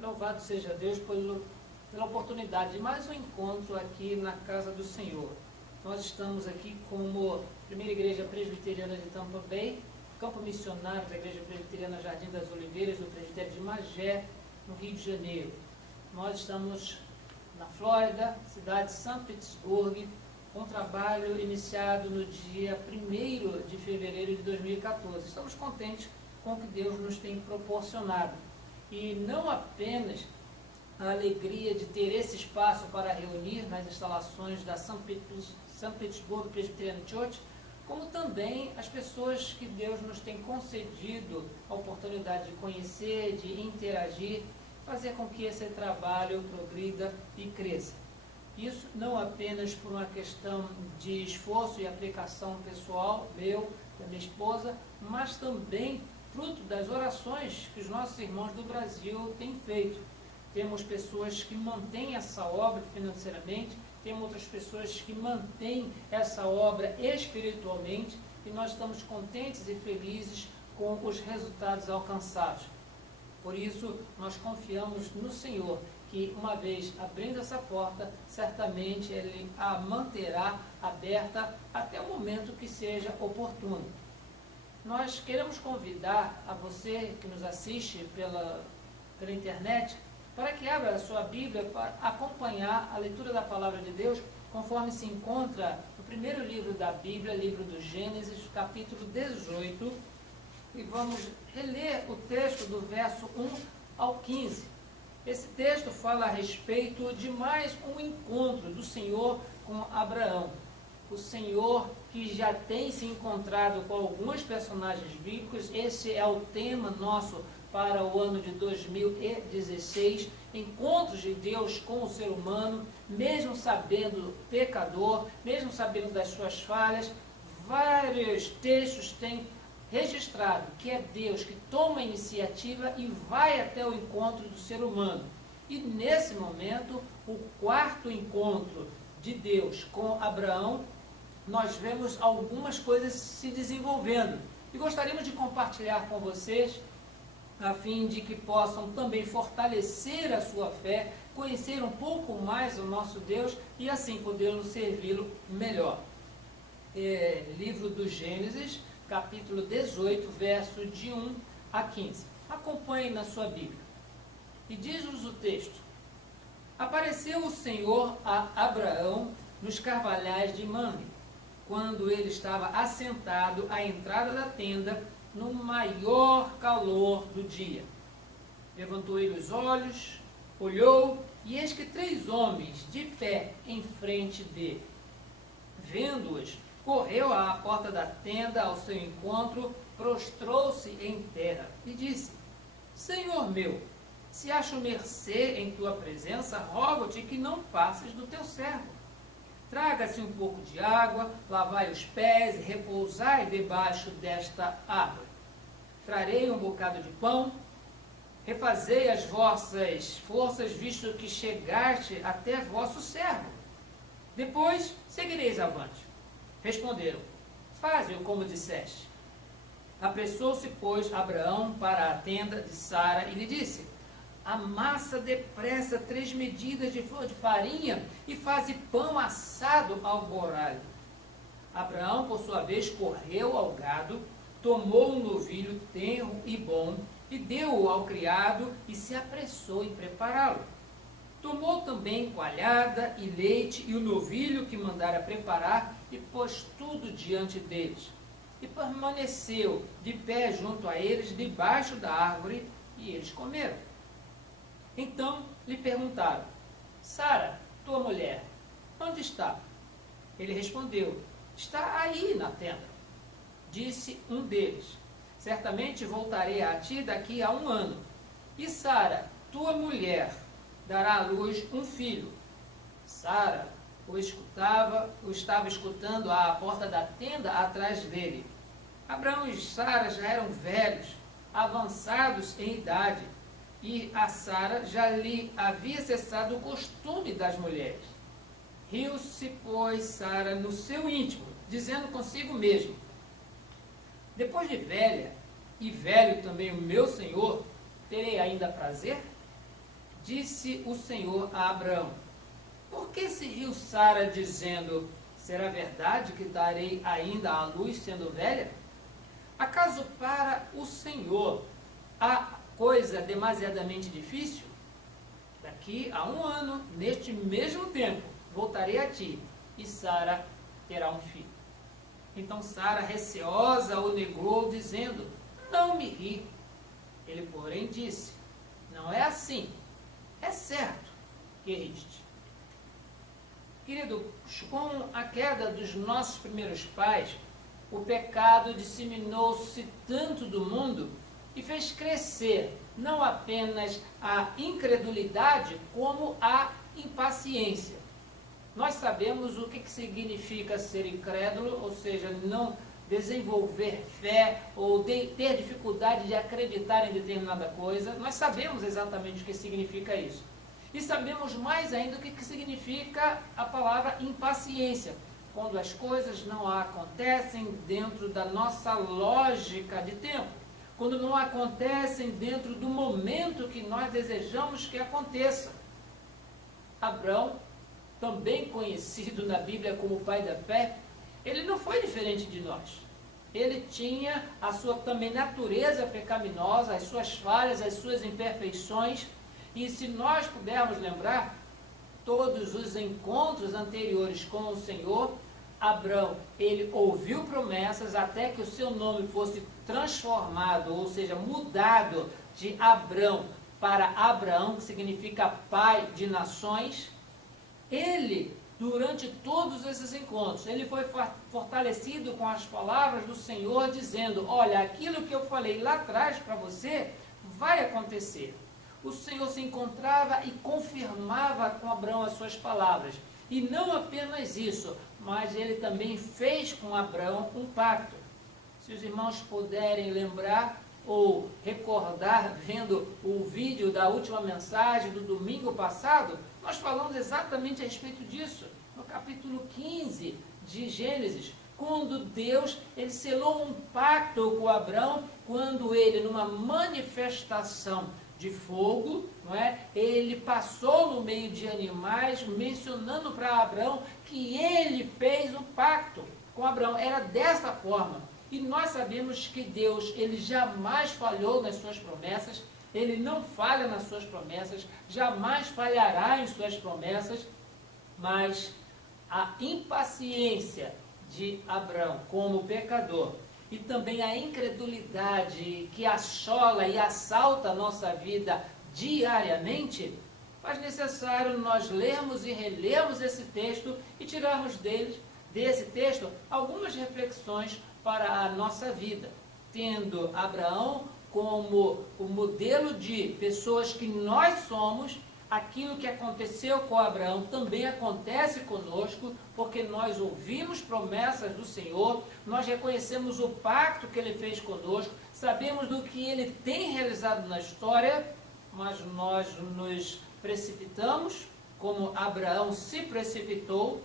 Louvado seja Deus pela oportunidade de mais um encontro aqui na casa do Senhor. Nós estamos aqui como Primeira Igreja Presbiteriana de Tampa Bay, campo missionário da Igreja Presbiteriana Jardim das Oliveiras, do Presbitério de Magé, no Rio de Janeiro. Nós estamos na Flórida, cidade de São Petersburgo, com um trabalho iniciado no dia 1º de fevereiro de 2014. Estamos contentes com o que Deus nos tem proporcionado. E não apenas a alegria de ter esse espaço para reunir nas instalações da São Petersburgo Presbyterian Church, como também as pessoas que Deus nos tem concedido a oportunidade de conhecer, de interagir, fazer com que esse trabalho progrida e cresça. Isso não apenas por uma questão de esforço e aplicação pessoal, meu, da minha esposa, mas também fruto das orações que os nossos irmãos do Brasil têm feito. Temos pessoas que mantêm essa obra financeiramente, temos outras pessoas que mantêm essa obra espiritualmente, e nós estamos contentes e felizes com os resultados alcançados. Por isso, nós confiamos no Senhor, que uma vez abrindo essa porta, certamente Ele a manterá aberta até o momento que seja oportuno. Nós queremos convidar a você que nos assiste pela internet, para que abra a sua Bíblia para acompanhar a leitura da Palavra de Deus, conforme se encontra no primeiro livro da Bíblia, livro do Gênesis, capítulo 18, e vamos reler o texto do verso 1 ao 15. Esse texto fala a respeito de mais um encontro do Senhor com Abraão. O Senhor que já tem se encontrado com alguns personagens bíblicos. Esse é o tema nosso para o ano de 2016, encontros de Deus com o ser humano, mesmo sabendo pecador, mesmo sabendo das suas falhas. Vários textos têm registrado que é Deus que toma a iniciativa e vai até o encontro do ser humano. E nesse momento, o quarto encontro de Deus com Abraão, nós vemos algumas coisas se desenvolvendo. E gostaríamos de compartilhar com vocês, a fim de que possam também fortalecer a sua fé, conhecer um pouco mais o nosso Deus e assim podermos servi-lo melhor. Livro do Gênesis, capítulo 18, verso de 1 a 15. Acompanhe na sua Bíblia. E diz-nos o texto: Apareceu o Senhor a Abraão nos carvalhais de Mamre, quando ele estava assentado à entrada da tenda, no maior calor do dia. Levantou ele os olhos, olhou, e eis que 3 homens de pé em frente dele. Vendo-os, correu à porta da tenda ao seu encontro, prostrou-se em terra e disse: Senhor meu, se acho mercê em tua presença, rogo-te que não passes do teu servo. Traga-se um pouco de água, lavai os pés e repousai debaixo desta árvore. Trarei um bocado de pão, refazei as vossas forças, visto que chegaste até vosso servo. Depois seguireis avante. Responderam: Faze-o como disseste. Apressou-se, pois, Abraão para a tenda de Sara e lhe disse: Amassa depressa 3 medidas de flor de farinha e faze pão assado ao boralho. Abraão, por sua vez, correu ao gado, tomou um novilho tenro e bom, e deu-o ao criado, e se apressou em prepará-lo. Tomou também coalhada e leite e o novilho que mandara preparar, e pôs tudo diante deles. E permaneceu de pé junto a eles, debaixo da árvore, e eles comeram. Então lhe perguntaram: Sara, tua mulher, onde está? Ele respondeu: Está aí na tenda. Disse um deles: Certamente voltarei a ti daqui a 1 ano. E Sara, tua mulher, dará à luz um filho. Sara o estava escutando à porta da tenda atrás dele. Abraão e Sara já eram velhos, avançados em idade, e a Sara já lhe havia cessado o costume das mulheres. Riu-se, pois, Sara no seu íntimo, dizendo consigo mesmo: Depois de velha, e velho também o meu senhor, terei ainda prazer? disse o Senhor a Abrão: por que se riu Sara, dizendo: será verdade que darei ainda à luz sendo velha? Acaso para o Senhor há coisa demasiadamente difícil? Daqui a 1 ano, neste mesmo tempo, voltarei a ti, e Sara terá um filho. Então Sara, receosa, o negou, dizendo: não me ri. Ele, porém, disse: não é assim, é certo que riste. Querido, com a queda dos nossos primeiros pais, o pecado disseminou-se tanto do mundo e fez crescer não apenas a incredulidade, como a impaciência. Nós sabemos o que significa ser incrédulo, ou seja, não desenvolver fé ou ter dificuldade de acreditar em determinada coisa. Nós sabemos exatamente o que significa isso. E sabemos mais ainda o que significa a palavra impaciência, quando as coisas não acontecem dentro da nossa lógica de tempo, quando não acontecem dentro do momento que nós desejamos que aconteça. Abrão, também conhecido na Bíblia como o pai da fé, ele não foi diferente de nós. Ele tinha a sua também natureza pecaminosa, as suas falhas, as suas imperfeições. E se nós pudermos lembrar, todos os encontros anteriores com o Senhor, Abrão, ele ouviu promessas até que o seu nome fosse transformado, ou seja, mudado de Abrão para Abraão, que significa pai de nações. Ele, durante todos esses encontros, ele foi fortalecido com as palavras do Senhor, dizendo: olha, aquilo que eu falei lá atrás para você, vai acontecer. O Senhor se encontrava e confirmava com Abrão as suas palavras. E não apenas isso, mas ele também fez com Abrão um pacto. Se os irmãos puderem lembrar ou recordar, vendo o vídeo da última mensagem do domingo passado, nós falamos exatamente a respeito disso, no capítulo 15 de Gênesis, quando Deus ele selou um pacto com Abrão, quando ele, numa manifestação de fogo, não é? Ele passou no meio de animais, mencionando para Abrão que ele fez um pacto com Abrão. Era desta forma. E nós sabemos que Deus, ele jamais falhou nas suas promessas, ele não falha nas suas promessas, jamais falhará em suas promessas, mas a impaciência de Abrão como pecador e também a incredulidade que assola e assalta a nossa vida diariamente, faz necessário nós lermos e relermos esse texto e tirarmos desse texto algumas reflexões para a nossa vida, tendo Abraão como o modelo de pessoas que nós somos. Aquilo que aconteceu com Abraão também acontece conosco, porque nós ouvimos promessas do Senhor, nós reconhecemos o pacto que ele fez conosco, sabemos do que ele tem realizado na história, mas nós nos precipitamos, como Abraão se precipitou,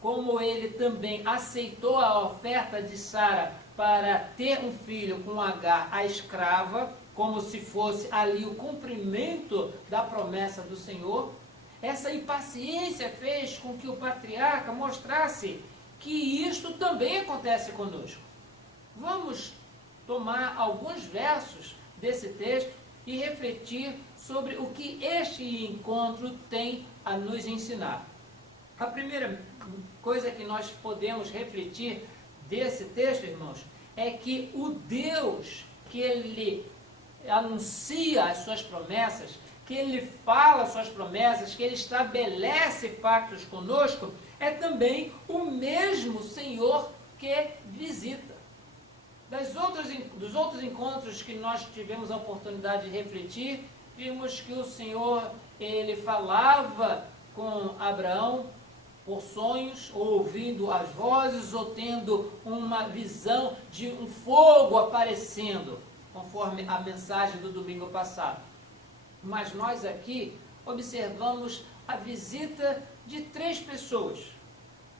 como ele também aceitou a oferta de Sara para ter um filho com Agar, a escrava, como se fosse ali o cumprimento da promessa do Senhor. Essa impaciência fez com que o patriarca mostrasse que isto também acontece conosco. Vamos tomar alguns versos desse texto e refletir sobre o que este encontro tem a nos ensinar. A primeira coisa que nós podemos refletir desse texto, irmãos, é que o Deus que ele anuncia as suas promessas, que ele fala as suas promessas, que ele estabelece pactos conosco, é também o mesmo Senhor que visita. Dos outros encontros que nós tivemos a oportunidade de refletir, vimos que o Senhor, ele falava com Abraão por sonhos, ou ouvindo as vozes, ou tendo uma visão de um fogo aparecendo, conforme a mensagem do domingo passado. Mas nós aqui observamos a visita de 3 pessoas.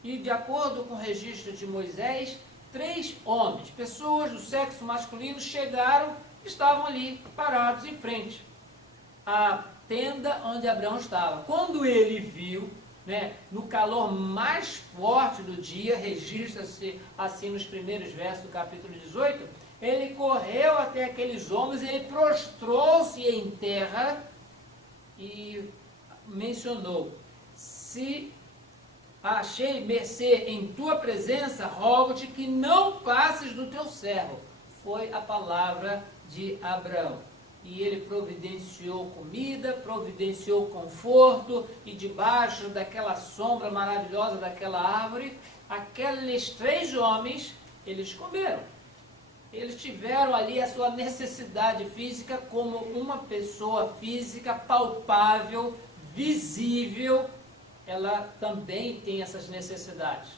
E de acordo com o registro de Moisés, 3 homens, pessoas do sexo masculino, chegaram, estavam ali parados em frente. a tenda onde Abraão estava. Quando ele viu, né, no calor mais forte do dia, registra-se assim nos primeiros versos do capítulo 18, ele correu até aqueles homens, ele prostrou-se em terra e mencionou: se achei mercê em tua presença, rogo-te que não passes do teu servo. Foi a palavra de Abraão. E ele providenciou comida, providenciou conforto, e debaixo daquela sombra maravilhosa daquela árvore, aqueles 3 homens, eles comeram. Eles tiveram ali a sua necessidade física como uma pessoa física palpável, visível, ela também tem essas necessidades.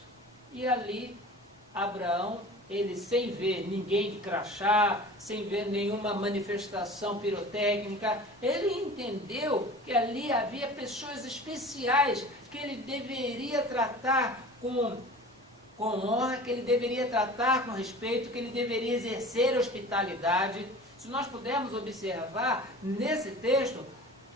E ali, Abraão, ele sem ver ninguém de crachá, sem ver nenhuma manifestação pirotécnica, ele entendeu que ali havia pessoas especiais que ele deveria tratar com honra, que ele deveria tratar com respeito, que ele deveria exercer hospitalidade. Se nós pudermos observar nesse texto,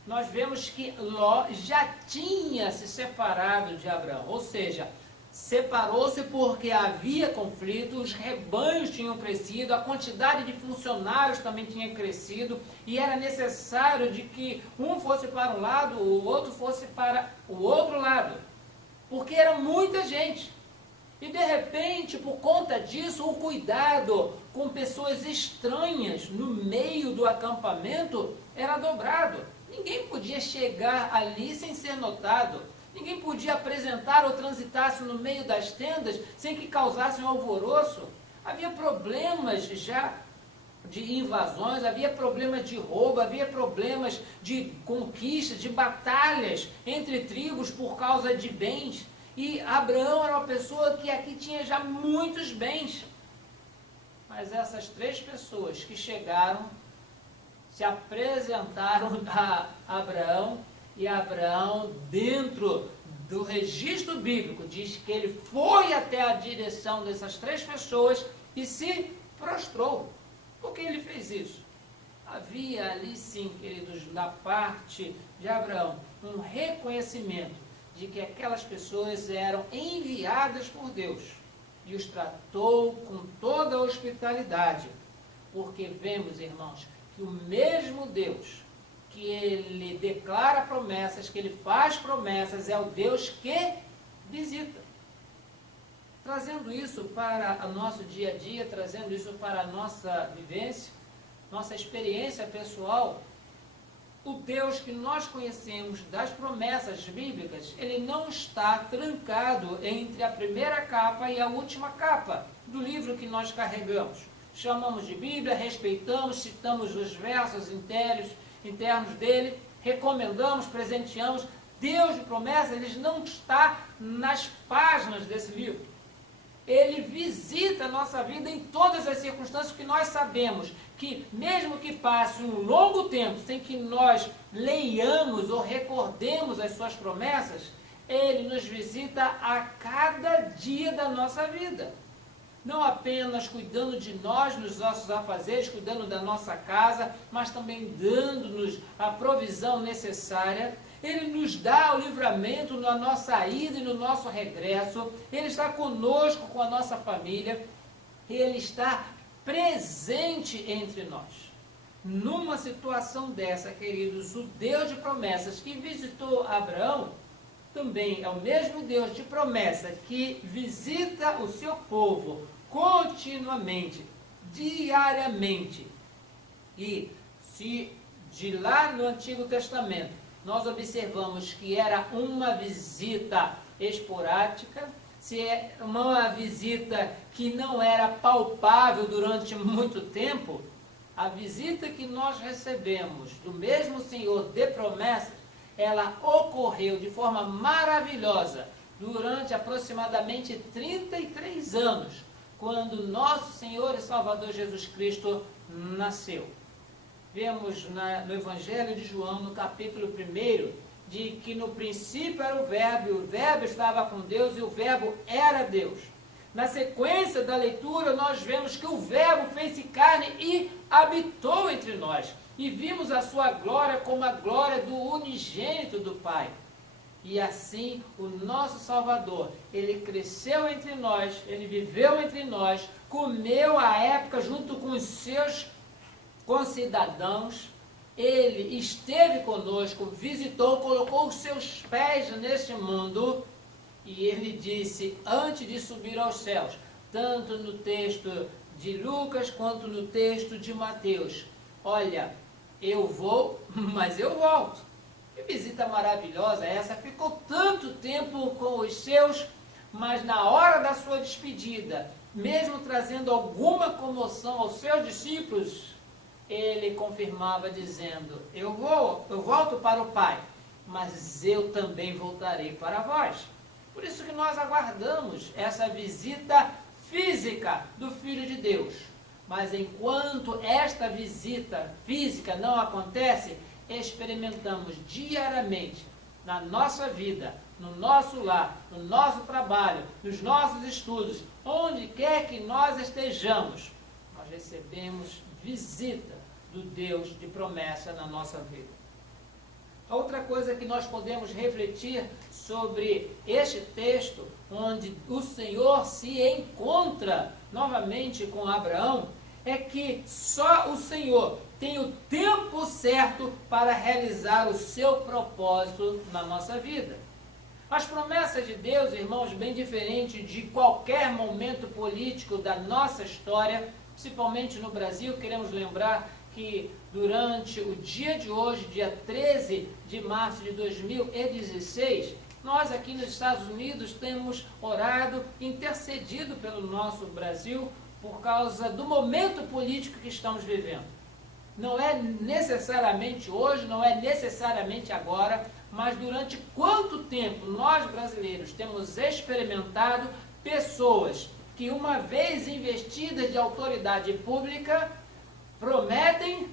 nós vemos que Ló já tinha se separado de Abraão, ou seja, separou-se porque havia conflito, os rebanhos tinham crescido, a quantidade de funcionários também tinha crescido, e era necessário de que um fosse para um lado, o outro fosse para o outro lado, porque era muita gente. E de repente, por conta disso, o cuidado com pessoas estranhas no meio do acampamento era dobrado. Ninguém podia chegar ali sem ser notado. Ninguém podia apresentar ou transitar-se no meio das tendas sem que causasse um alvoroço. Havia problemas já de invasões, havia problemas de roubo, havia problemas de conquista, de batalhas entre tribos por causa de bens. E Abraão era uma pessoa que aqui tinha já muitos bens. Mas essas 3 pessoas que chegaram, se apresentaram a Abraão, e Abraão, dentro do registro bíblico, diz que ele foi até a direção dessas 3 pessoas e se prostrou. Por que ele fez isso? Havia ali sim, queridos, da parte de Abraão, um reconhecimento de que aquelas pessoas eram enviadas por Deus, e os tratou com toda a hospitalidade, porque vemos, irmãos, que o mesmo Deus que ele declara promessas, que ele faz promessas, é o Deus que visita. Trazendo isso para o nosso dia a dia, trazendo isso para a nossa vivência, nossa experiência pessoal, o Deus que nós conhecemos das promessas bíblicas, ele não está trancado entre a primeira capa e a última capa do livro que nós carregamos. Chamamos de Bíblia, respeitamos, citamos os versos internos dele, recomendamos, presenteamos. Deus de promessas, ele não está nas páginas desse livro. Ele visita a nossa vida em todas as circunstâncias, que nós sabemos que, mesmo que passe um longo tempo sem que nós leiamos ou recordemos as suas promessas, ele nos visita a cada dia da nossa vida. Não apenas cuidando de nós, nos nossos afazeres, cuidando da nossa casa, mas também dando-nos a provisão necessária. Ele nos dá o livramento na nossa ida e no nosso regresso. Ele está conosco, com a nossa família. Ele está presente entre nós. Numa situação dessa, queridos, o Deus de promessas que visitou Abraão, também é o mesmo Deus de promessa que visita o seu povo continuamente, diariamente. E se de lá no Antigo Testamento nós observamos que era uma visita esporádica, se é uma visita que não era palpável durante muito tempo, a visita que nós recebemos do mesmo Senhor de promessas, ela ocorreu de forma maravilhosa durante aproximadamente 33 anos, quando nosso Senhor e Salvador Jesus Cristo nasceu. Vemos no Evangelho de João, no capítulo 1, de que no princípio era o Verbo, e o Verbo estava com Deus, e o Verbo era Deus. Na sequência da leitura, nós vemos que o Verbo fez-se carne e habitou entre nós. e vimos a sua glória como a glória do unigênito do Pai. E assim o nosso Salvador, ele cresceu entre nós, ele viveu entre nós, comeu à época junto com os seus concidadãos, ele esteve conosco, visitou, colocou os seus pés neste mundo, e ele disse, antes de subir aos céus, tanto no texto de Lucas quanto no texto de Mateus, olha, eu vou, mas eu volto. Que visita maravilhosa essa, ficou tanto tempo com os seus, mas na hora da sua despedida, mesmo trazendo alguma comoção aos seus discípulos, ele confirmava dizendo, eu volto para o Pai, mas eu também voltarei para vós. Por isso que nós aguardamos essa visita física do Filho de Deus. Mas enquanto esta visita física não acontece, experimentamos diariamente na nossa vida, no nosso lar, no nosso trabalho, nos nossos estudos, onde quer que nós estejamos, nós recebemos visita do Deus de promessa na nossa vida. Outra coisa que nós podemos refletir sobre este texto, onde o Senhor se encontra novamente com Abraão, é que só o Senhor tem o tempo certo para realizar o seu propósito na nossa vida. As promessas de Deus, irmãos, bem diferente de qualquer momento político da nossa história, principalmente no Brasil, queremos lembrar que durante o dia de hoje, dia 13 de março de 2016, nós aqui nos Estados Unidos temos orado, intercedido pelo nosso Brasil por causa do momento político que estamos vivendo. Não é necessariamente hoje, não é necessariamente agora, mas durante quanto tempo nós brasileiros temos experimentado pessoas que, uma vez investidas de autoridade pública, prometem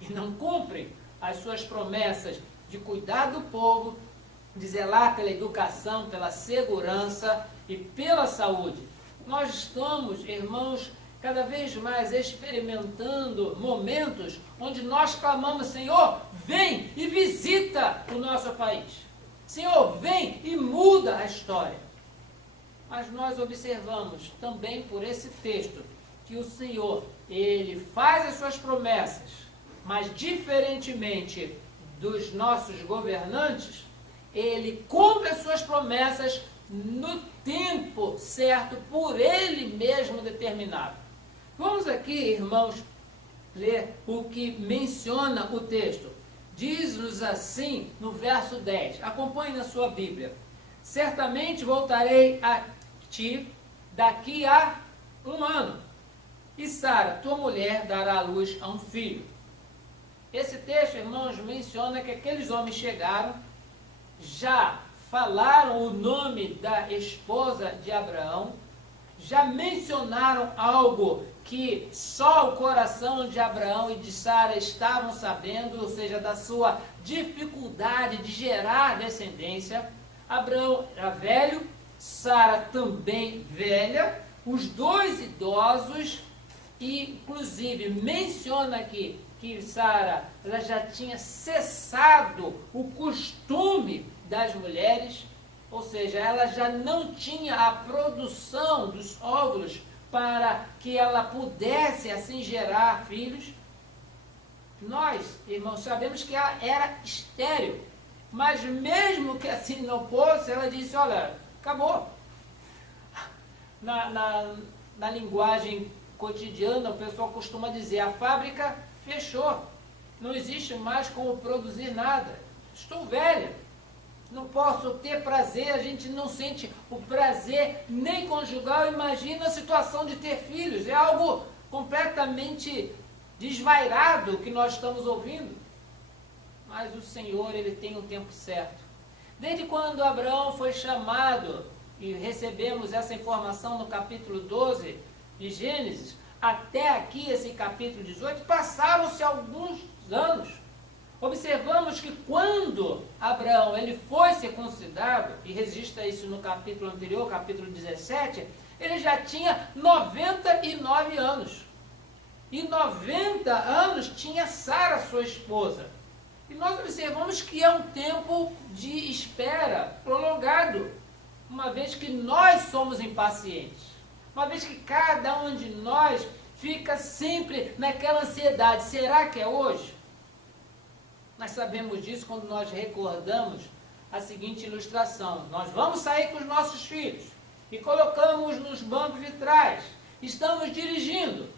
e não cumprem as suas promessas de cuidar do povo, de zelar pela educação, pela segurança e pela saúde. Nós estamos, irmãos, cada vez mais experimentando momentos onde nós clamamos, Senhor, vem e visita o nosso país. Senhor, vem e muda a história. Mas nós observamos também por esse texto que o Senhor, ele faz as suas promessas, mas diferentemente dos nossos governantes, ele cumpre as suas promessas no tempo certo, por ele mesmo determinado. Vamos aqui, irmãos, ler o que menciona o texto. Diz-nos assim no verso 10. Acompanhe na sua Bíblia. Certamente voltarei a ti daqui a 1 ano, e Sara, tua mulher, dará à luz a um filho. Esse texto, irmãos, menciona que aqueles homens chegaram, já falaram o nome da esposa de Abraão, já mencionaram algo que só o coração de Abraão e de Sara estavam sabendo, ou seja, da sua dificuldade de gerar descendência. Abraão era velho, Sara também velha, os dois idosos, e inclusive menciona aqui que Sara ela já tinha cessado o costume das mulheres, ou seja, ela já não tinha a produção dos óvulos para que ela pudesse assim gerar filhos. Nós, irmãos, sabemos que ela era estéril, mas mesmo que assim não fosse, ela disse, olha, acabou. Na linguagem cotidiana, o pessoal costuma dizer, a fábrica fechou, não existe mais como produzir nada, estou velha, não posso ter prazer, a gente não sente o prazer nem conjugal, imagina a situação de ter filhos, é algo completamente desvairado que nós estamos ouvindo. Mas o Senhor, ele tem um tempo certo. Desde quando Abraão foi chamado, e recebemos essa informação no capítulo 12 de Gênesis, até aqui, esse capítulo 18, passaram-se alguns anos. Observamos que quando Abraão ele foi circuncidado, e registra isso no capítulo anterior, capítulo 17, ele já tinha 99 anos. e 90 anos tinha Sara, sua esposa. E nós observamos que é um tempo de espera prolongado, uma vez que nós somos impacientes, uma vez que cada um de nós fica sempre naquela ansiedade, será que é hoje? Nós sabemos disso quando nós recordamos a seguinte ilustração: nós vamos sair com os nossos filhos e colocamos nos bancos de trás, estamos dirigindo,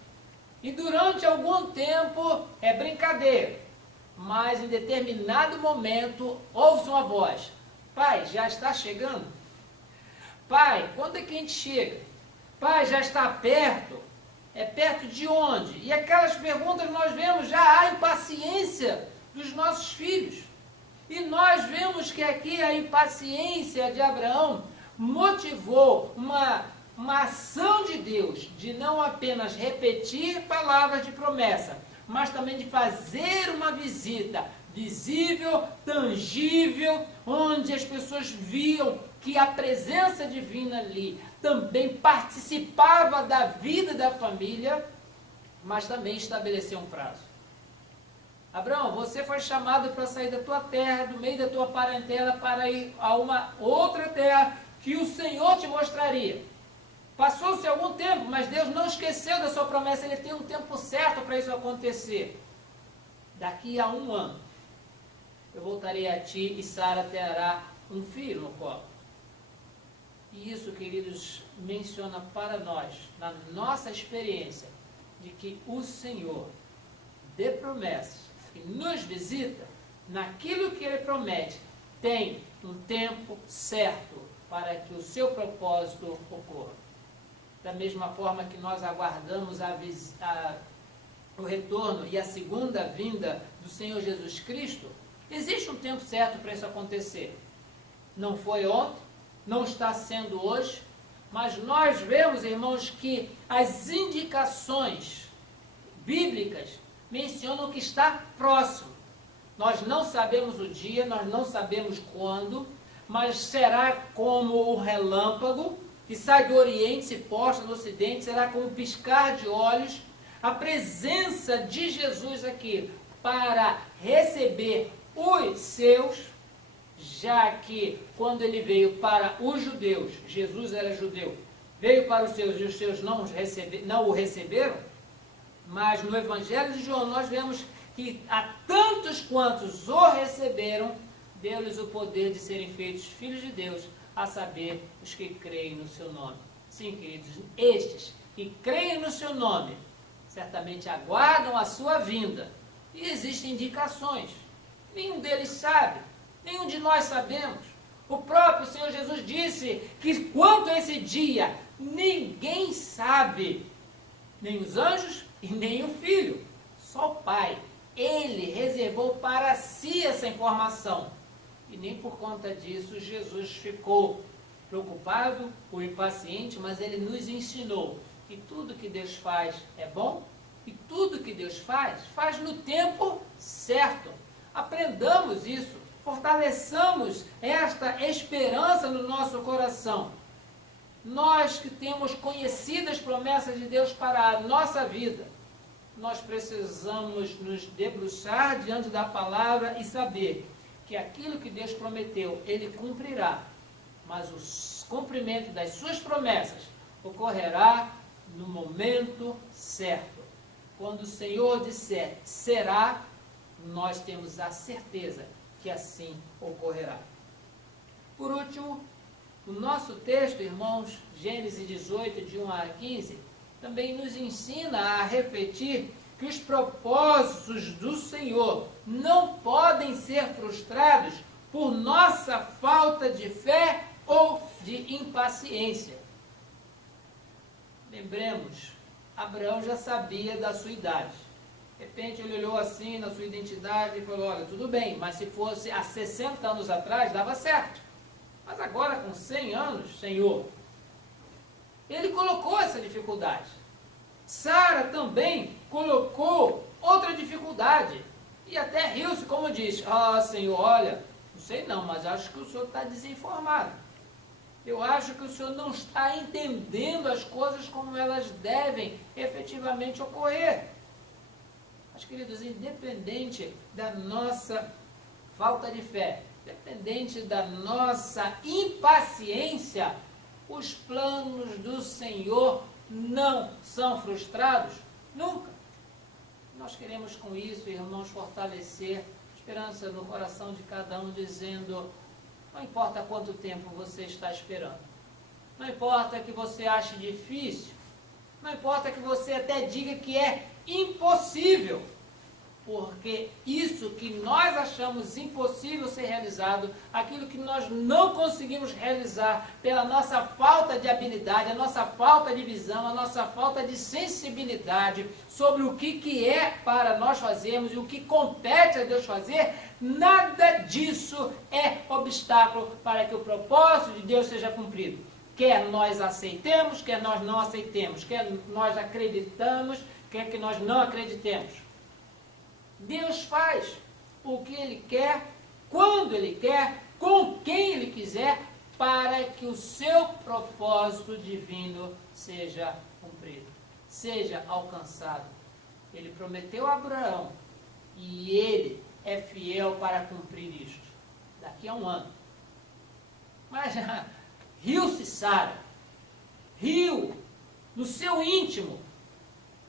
e durante algum tempo é brincadeira, mas em determinado momento ouve-se uma voz: pai, já está chegando? Pai, quando é que a gente chega? Pai, já está perto? É perto de onde? E aquelas perguntas nós vemos, já há impaciência dos nossos filhos. E nós vemos que aqui a impaciência de Abraão motivou uma ação de Deus, de não apenas repetir palavras de promessa, mas também de fazer uma visita visível, tangível, onde as pessoas viam que a presença divina ali também participava da vida da família, mas também estabeleceu um prazo. Abraão, você foi chamado para sair da tua terra, do meio da tua parentela, para ir a uma outra terra que o Senhor te mostraria. Passou-se algum tempo, mas Deus não esqueceu da sua promessa, Ele tem um tempo certo para isso acontecer. Daqui a 1 ano, eu voltarei a ti e Sara terá um filho no colo. E isso, queridos, menciona para nós, na nossa experiência, de que o Senhor dê promessas e nos visita, naquilo que Ele promete, tem um tempo certo para que o seu propósito ocorra. Da mesma forma que nós aguardamos o retorno e a segunda vinda do Senhor Jesus Cristo, existe um tempo certo para isso acontecer. Não foi ontem, não está sendo hoje, mas nós vemos, irmãos, que as indicações bíblicas mencionam que está próximo. Nós não sabemos o dia, nós não sabemos quando, mas será como o relâmpago que sai do Oriente, se posta no Ocidente, será como um piscar de olhos, a presença de Jesus aqui para receber os seus, já que quando ele veio para os judeus, Jesus era judeu, veio para os seus e os seus não o receberam, mas no Evangelho de João nós vemos que a tantos quantos o receberam, deu-lhes o poder de serem feitos filhos de Deus, a saber, os que creem no seu nome. Sim, queridos, estes que creem no seu nome, certamente aguardam a sua vinda. E existem indicações. Nenhum deles sabe, nenhum de nós sabemos. O próprio Senhor Jesus disse que quanto a esse dia, ninguém sabe, nem os anjos e nem o Filho, só o Pai. Ele reservou para si essa informação. E nem por conta disso Jesus ficou preocupado ou impaciente, mas ele nos ensinou que tudo que Deus faz é bom e tudo que Deus faz no tempo certo. Aprendamos isso, fortaleçamos esta esperança no nosso coração. Nós que temos conhecido as promessas de Deus para a nossa vida, nós precisamos nos debruçar diante da palavra e saber que aquilo que Deus prometeu, Ele cumprirá, mas o cumprimento das suas promessas ocorrerá no momento certo. Quando o Senhor disser será, nós temos a certeza que assim ocorrerá. Por último, o nosso texto, irmãos, Gênesis 18, de 1 a 15, também nos ensina a refletir que os propósitos do Senhor não podem ser frustrados por nossa falta de fé ou de impaciência. Lembremos, Abraão já sabia da sua idade. De repente ele olhou assim na sua identidade e falou, olha, tudo bem, mas se fosse há 60 anos atrás, dava certo. Mas agora com 100 anos, Senhor, ele colocou essa dificuldade. Sara também colocou outra dificuldade. E até riu-se, como diz, Senhor, olha, não sei não, mas acho que o Senhor está desinformado. Eu acho que o Senhor não está entendendo as coisas como elas devem efetivamente ocorrer. Mas, queridos, independente da nossa falta de fé, independente da nossa impaciência, os planos do Senhor não são frustrados nunca. Nós queremos com isso, irmãos, fortalecer esperança no coração de cada um, dizendo: não importa quanto tempo você está esperando, não importa que você ache difícil, não importa que você até diga que é impossível, porque isso que nós achamos impossível ser realizado, aquilo que nós não conseguimos realizar pela nossa falta de habilidade, a nossa falta de visão, a nossa falta de sensibilidade sobre o que é para nós fazermos e o que compete a Deus fazer, nada disso é obstáculo para que o propósito de Deus seja cumprido. Quer nós aceitemos, quer nós não aceitemos, quer nós acreditamos, quer que nós não acreditemos. Deus faz o que Ele quer, quando Ele quer, com quem Ele quiser, para que o seu propósito divino seja cumprido, seja alcançado. Ele prometeu a Abraão e ele é fiel para cumprir isto. Daqui a um ano. Mas riu-se Sara, riu no seu íntimo.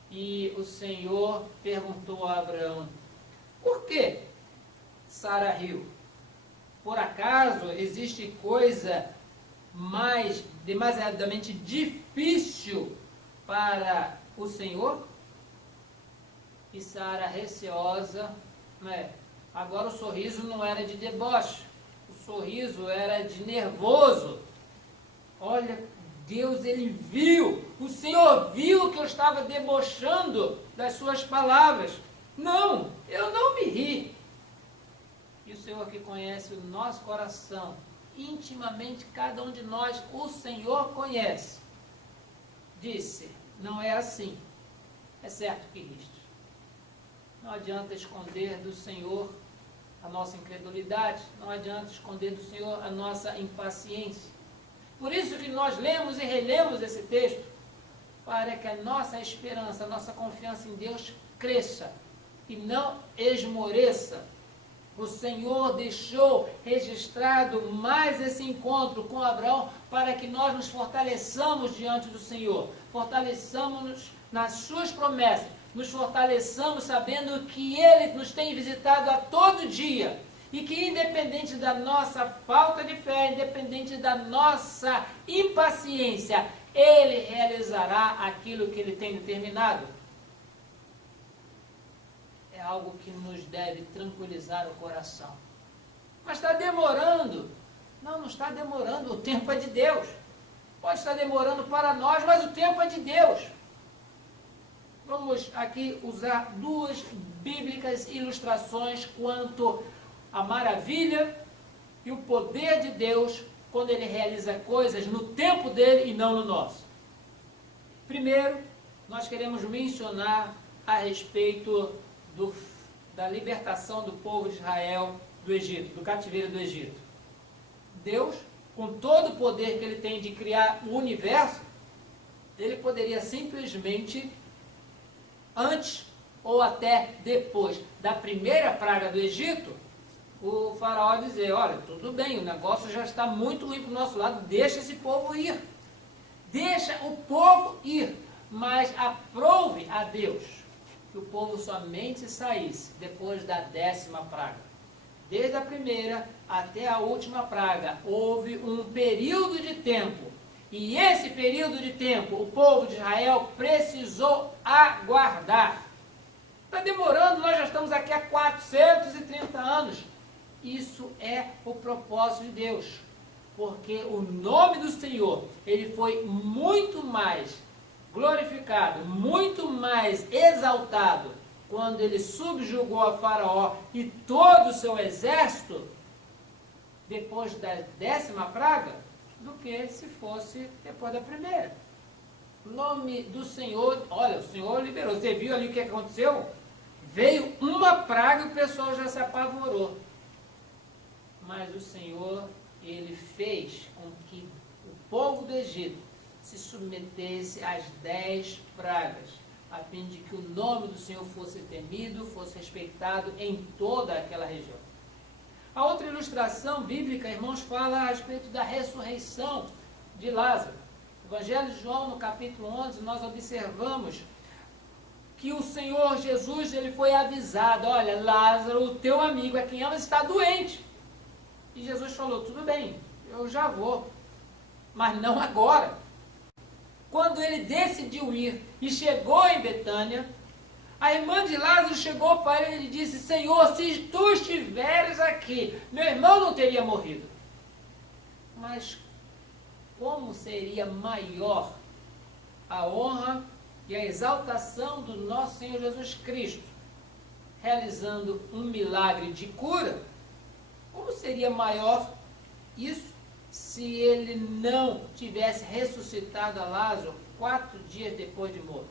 E o Senhor perguntou a Abraão: por que Sara riu? Por acaso existe coisa mais demasiadamente difícil para o Senhor? E Sara, receosa, agora o sorriso não era de deboche, o sorriso era de nervoso. Olha, Deus, Ele viu, o Senhor viu que eu estava debochando das suas palavras. Não, eu não me ri. E o Senhor que conhece o nosso coração, intimamente cada um de nós, o Senhor conhece, disse: não é assim, é certo que riste. Não adianta esconder do Senhor a nossa incredulidade, não adianta esconder do Senhor a nossa impaciência. Por isso que nós lemos e relemos esse texto, para que a nossa esperança, a nossa confiança em Deus cresça e não esmoreça. O Senhor deixou registrado mais esse encontro com Abraão para que nós nos fortaleçamos diante do Senhor, fortaleçamos-nos nas suas promessas, nos fortaleçamos sabendo que Ele nos tem visitado a todo dia e que, independente da nossa falta de fé, independente da nossa impaciência, Ele realizará aquilo que Ele tem determinado. É algo que nos deve tranquilizar o coração. Mas está demorando. Não está demorando, o tempo é de Deus. Pode estar demorando para nós, mas o tempo é de Deus. Vamos aqui usar duas bíblicas ilustrações quanto à maravilha e o poder de Deus quando Ele realiza coisas no tempo dele e não no nosso. Primeiro, nós queremos mencionar a respeito da libertação do povo de Israel do Egito, do cativeiro do Egito. Deus, com todo o poder que Ele tem de criar o universo, Ele poderia simplesmente, antes ou até depois da primeira praga do Egito, o faraó dizer: olha, tudo bem, o negócio já está muito ruim para o nosso lado, deixa esse povo ir. Deixa o povo ir, mas aprove a Deus que o povo somente saísse depois da 10ª praga. Desde a primeira até a última praga, houve um período de tempo. E esse período de tempo, o povo de Israel precisou aguardar. Está demorando, nós já estamos aqui há 430 anos. Isso é o propósito de Deus. Porque o nome do Senhor, Ele foi muito mais glorificado, muito mais exaltado, quando Ele subjugou a Faraó e todo o seu exército, depois da 10ª praga, do que se fosse depois da primeira. O nome do Senhor, olha, o Senhor liberou. Você viu ali o que aconteceu? Veio uma praga e o pessoal já se apavorou. Mas o Senhor, Ele fez com que o povo do Egito se submetesse às 10 pragas, a fim de que o nome do Senhor fosse temido, fosse respeitado em toda aquela região. A outra ilustração bíblica, irmãos, fala a respeito da ressurreição de Lázaro. No Evangelho de João, no capítulo 11, nós observamos que o Senhor Jesus, ele foi avisado: olha, Lázaro, o teu amigo, a quem amas, está doente. E Jesus falou: tudo bem, eu já vou, mas não agora. Quando ele decidiu ir e chegou em Betânia, a irmã de Lázaro chegou para ele e disse: Senhor, se tu estiveres aqui, meu irmão não teria morrido. Mas como seria maior a honra e a exaltação do nosso Senhor Jesus Cristo, realizando um milagre de cura? Como seria maior isso se ele não tivesse ressuscitado a Lázaro 4 dias depois de morto?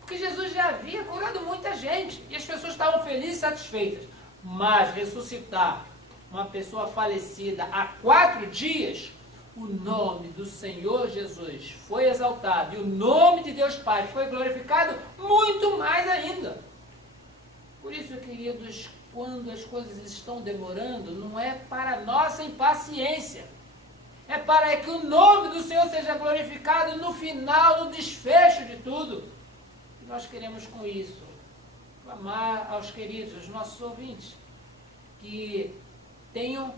Porque Jesus já havia curado muita gente e as pessoas estavam felizes e satisfeitas. Mas ressuscitar uma pessoa falecida há 4 dias, o nome do Senhor Jesus foi exaltado e o nome de Deus Pai foi glorificado muito mais ainda. Por isso, queridos, quando as coisas estão demorando, não é para nossa impaciência, é para que o nome do Senhor seja glorificado no final, no desfecho de tudo. E nós queremos com isso clamar aos queridos, aos nossos ouvintes, que tenham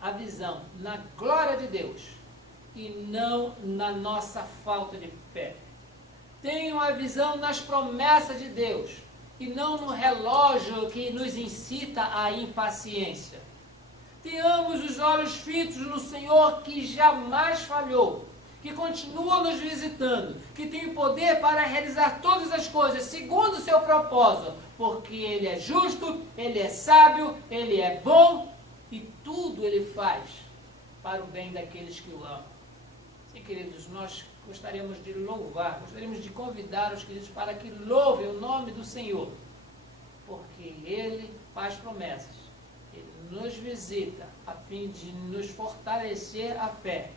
a visão na glória de Deus e não na nossa falta de fé. Tenham a visão nas promessas de Deus e não no relógio que nos incita à impaciência. Tenhamos os olhos fitos no Senhor, que jamais falhou, que continua nos visitando, que tem o poder para realizar todas as coisas segundo o seu propósito, porque Ele é justo, Ele é sábio, Ele é bom e tudo Ele faz para o bem daqueles que o amam. Sim, queridos, nós gostaríamos de louvar, gostaríamos de convidar os queridos para que louvem o nome do Senhor, porque Ele faz promessas, Ele nos visita a fim de nos fortalecer a fé.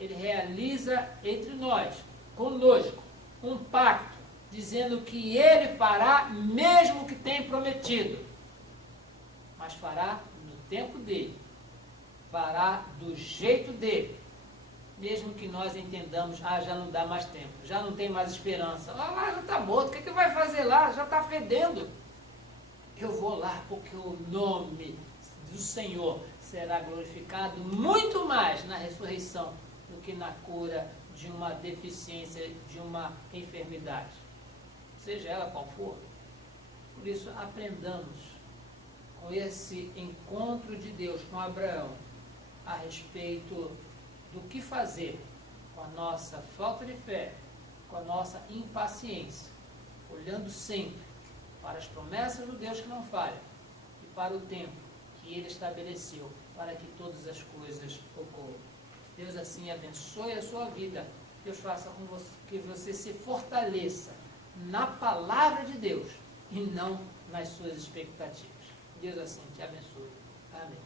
Ele realiza entre nós, conosco, um pacto, dizendo que Ele fará mesmo o que tem prometido, mas fará no tempo dele, fará do jeito dele, mesmo que nós entendamos: já não dá mais tempo, já não tem mais esperança, lá já está morto, o que vai fazer lá? Já está fedendo. Eu vou lá porque o nome do Senhor será glorificado muito mais na ressurreição do que na cura de uma deficiência, de uma enfermidade, seja ela qual for. Por isso, aprendamos com esse encontro de Deus com Abraão a respeito do que fazer com a nossa falta de fé, com a nossa impaciência, olhando sempre para as promessas do Deus que não falha e para o tempo que Ele estabeleceu para que todas as coisas ocorram. Deus assim abençoe a sua vida. Deus faça com que você se fortaleça na palavra de Deus e não nas suas expectativas. Deus assim te abençoe. Amém.